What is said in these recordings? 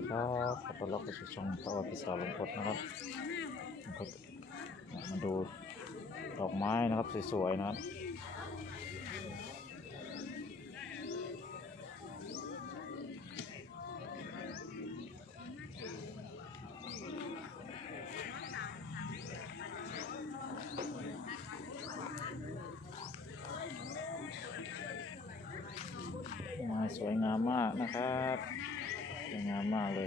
ดีครับขอต้อนรับเข้าสู่ช่องตะวันพิศาลงพดนะครับมก็มาดูดอกไม้นะครับสวยๆนะครับไม้สวยงามมากนะครับ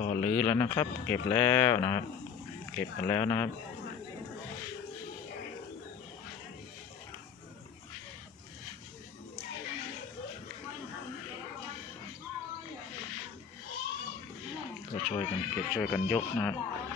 ก็ลื้อแล้วนะครับ เก็บแล้วนะครับ เก็บกันแล้วนะครับก็ช่วยกันเก็บช่วยกันยกนะครับ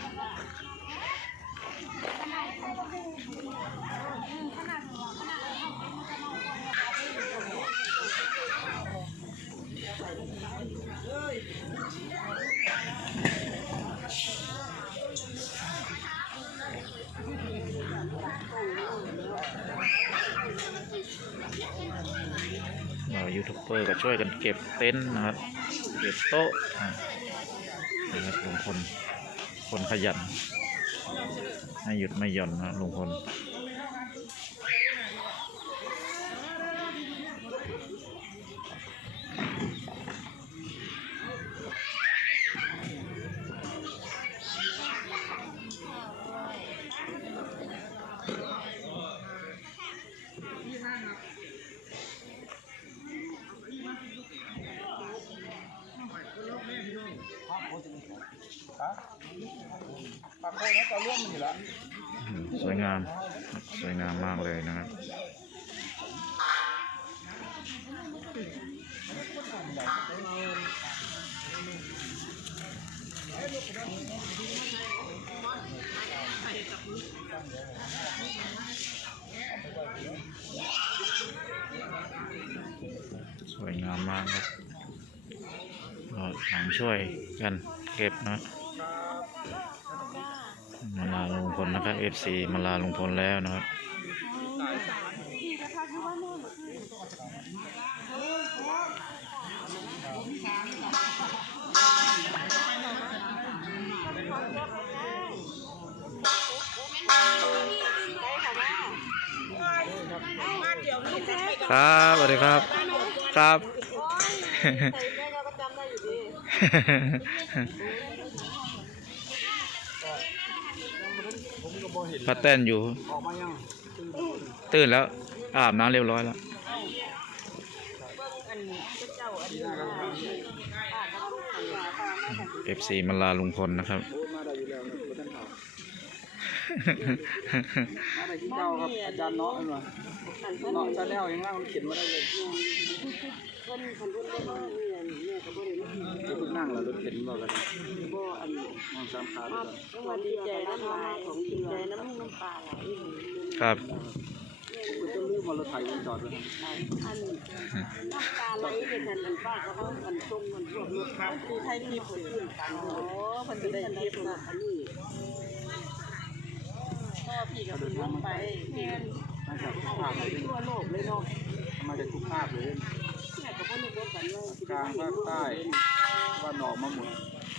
ยูทูบเบอร์ก็ช่วยกันเก็บเต็นท์นะครับ เก็บโต๊ะนะครับลุงพลคนขยัน ให้หยุดไม่หย่อนนะลุงพล อืมสวยงาม สวยงามมากเลยนะครับ สวยงามมากครับก็หลังช่วยกันเก็บนะ มาลาลุงพลนะครับ FC มาลาลุงพลแล้วนะครับครับสวัสดีครับ ครับ พัดเต้นอยู่ตื่นแล้ว อาบน้ำเรียบร้อยแล้วเอฟซีมาลาลุงพลนะครับ มาได้อยู่แล้วนะบ่ทันเฒ่ามาได้ที่เก่าครับอาจารย์เนาะเห็นบ่เนาะชาแนลยังล่างมันเขียนมาได้เลยางแล้วรถเข็นบ่กันบ่อันมองสามขาเลยวันดีใจน้ำลายของดีใจน้ำมูกน้ำตาไหลครับคุณจะลืมมอเตอร์ไซค์จอดไว้อันน้ำตาไหลเป็นอันนั้นป้าเขาอันตรงมันพวกรถครับคือไทยมีผลอื่นกันโอ้พันจะได้เทียบนะอันนี้ก็พี่กับคุณลงไปเพียนมาจากทุกภาคเลยทั่วโลกเลยเนาะมาจากทุกภาคเลยเนี่ยกับพ่อลูกรถกันเลยกลางภาคใต้ มาหมด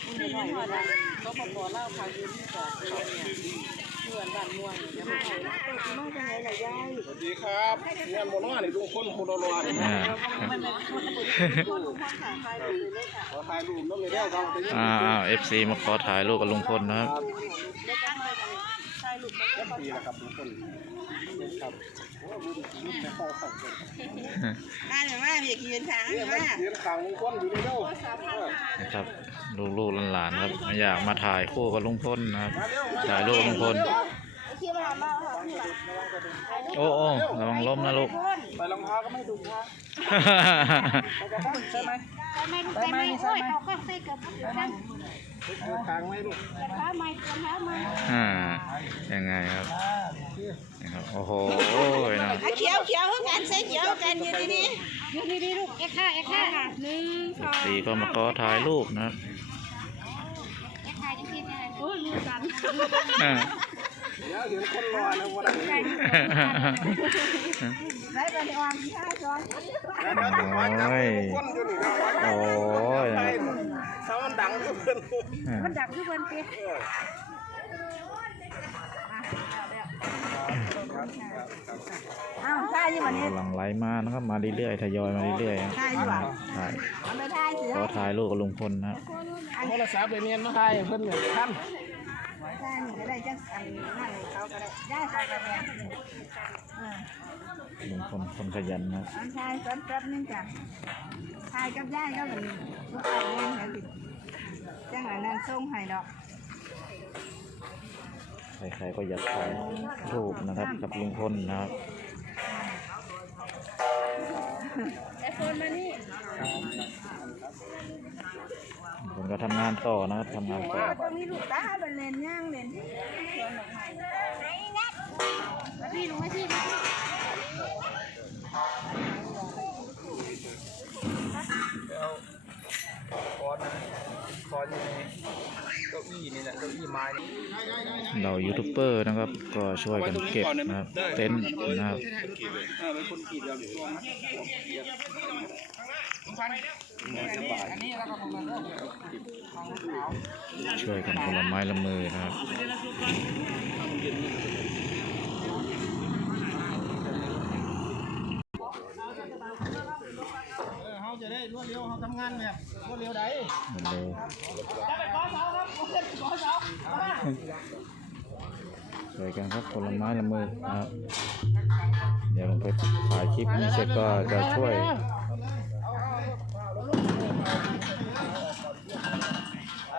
ไม่ได้ว่าดังก็พอพอเล่าคราวนี้ที่จอดเรือเนี่ยเมือนบ้านม่วงเนี่ยไม่ใช่นะต้องมาจังไงล่ะยายสวัสดีครับงานโมโนนี่ลุงคนคนรอนี่อ่ามันเป็นคนคนลูกพ่อขาใครเลยค่ะขอถ่ายรูปน้องเลยได้ครับอ้าวเอฟซีมาขอถ่ายรูปกับลุงพลนะครับได้ตั้งไป ใช่ลูกก็ปีละครับลุงคนครับโอ้ดูดิไม่เข้าขังเลยได้หรือไม่เบียกินทางเนี่ยมันมาเสียงขังลุงคนอยู่ในเด้อครับลูกๆหลานๆครับอยากมาถ่ายคู่กับลุงพลนะครับถ่ายรูปกับลุงพลที่มาบ้าค่ะพี่หลังโอ้โอ้ระวังล้มนะลูกคนใส่รองเท้าก็ไม่ถูกทางไปกันบ้างใช่ไหมไม่รู้ไปไม่โอ้ยเขาก็ใส่กับกันถูกทางไหมลูกกระทะไม้กระทะไม้อ่ายังไงครับนะครับโอ้โหนะเขียวเขียวกันใส่เขียวกันอยู่ดีดีอยู่ดีดีลูกเอ็กซ์ค่ะเอ็กซ์ค่ะหนึ่งสองสีก็มาขอถ่ายรูปนะครับเอ็กซ์ค่ะจริงๆโอ้ยมือกันอ่าเดี๋ยวเห็นคนรอแล้ววันนี้ไล่ไปในวางที่ห้าช้อนโอ้ยคนอยู่นี่โอ้ยนะครับเสามันดังทุกคนอ่ามันดับทุกวันปีอ้าวใช่ยังวันนี้กำลังไล่มานะครับมาเรื่อยๆทยอยมาเรื่อยๆครับใช่หรือเปล่าถ่ายมันไม่ได้สิขอถ่ายรูปกับลุงพลนะครับโทรศัพท์เลยเมียนมาให้เพิ่นเนี่ยท่าน ใช่หนูก็ได้จังอันนั่นเขาก็ได้ได้ใส่กระเบียงอ่าลุงพลคนขยันนะครับอันชายแป๊บแป๊บนึงจ้ะชายกับย่ายก็เหมือนลูกไก่เลี้ยงเขาสิจังหวะนั้นส่งให้ดอกใครๆก็อยากถ่ายรูปนะครับกับลุงพลนะครับไอโฟนมานี่ ลุงพลก็ทำงานต่อนะครับทำงานต่อตรงนี้ลูกตาเป็นเลนย่างเลนที่สวนดอกไม้มาที่ลุงมาที่คอนคอนอยู่ในเก้าอี้นี่แหละเก้าอี้ไม้นี่เรายูทูบเบอร์นะครับ ก็ช่วยกันเก็บนะครับเต็นท์นะครับ ช่วยกันคนละไม้ละมือนะครับเขาจะได้รวดเร็วเขาทำงานแบบรวดเร็วได้หมดเลยช่วยกันครับคนลไม้ละมือนะครับ เดี๋ยวลงไปถ่ายคลิปนี้เสร็จก็จะช่วย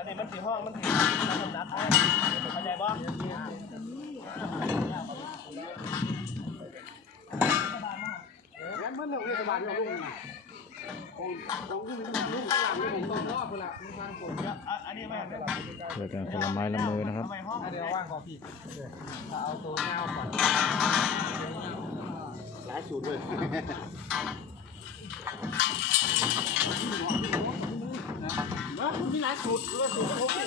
นนี้มันสีห้อง มันสีมันนักเข้าใจป่งั้นมันเอาเอกบาลาลูกนะของของที่มันลูกหลังนี่ผมต้องรอบคนละมันทางผมอันนี้ไม่เป็นไรช่วยกันคนลไม้ละมือนะครับไปห้องเดี๋ยวว่างขอพี่เอาตัวเงาก่อนหลายสูตรเลย ว่คุณมีหลายสูตรว่าสูตรโอ้โห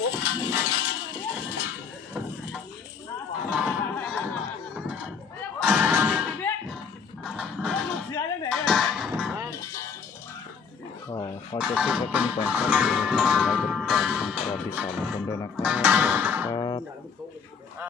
ก็ขอจบคลิปไว้แค่นี้ก่อนครับขอบคุณที่ติดตามชมต่อติดตามชมด้วยนะครับสวัสดีครับ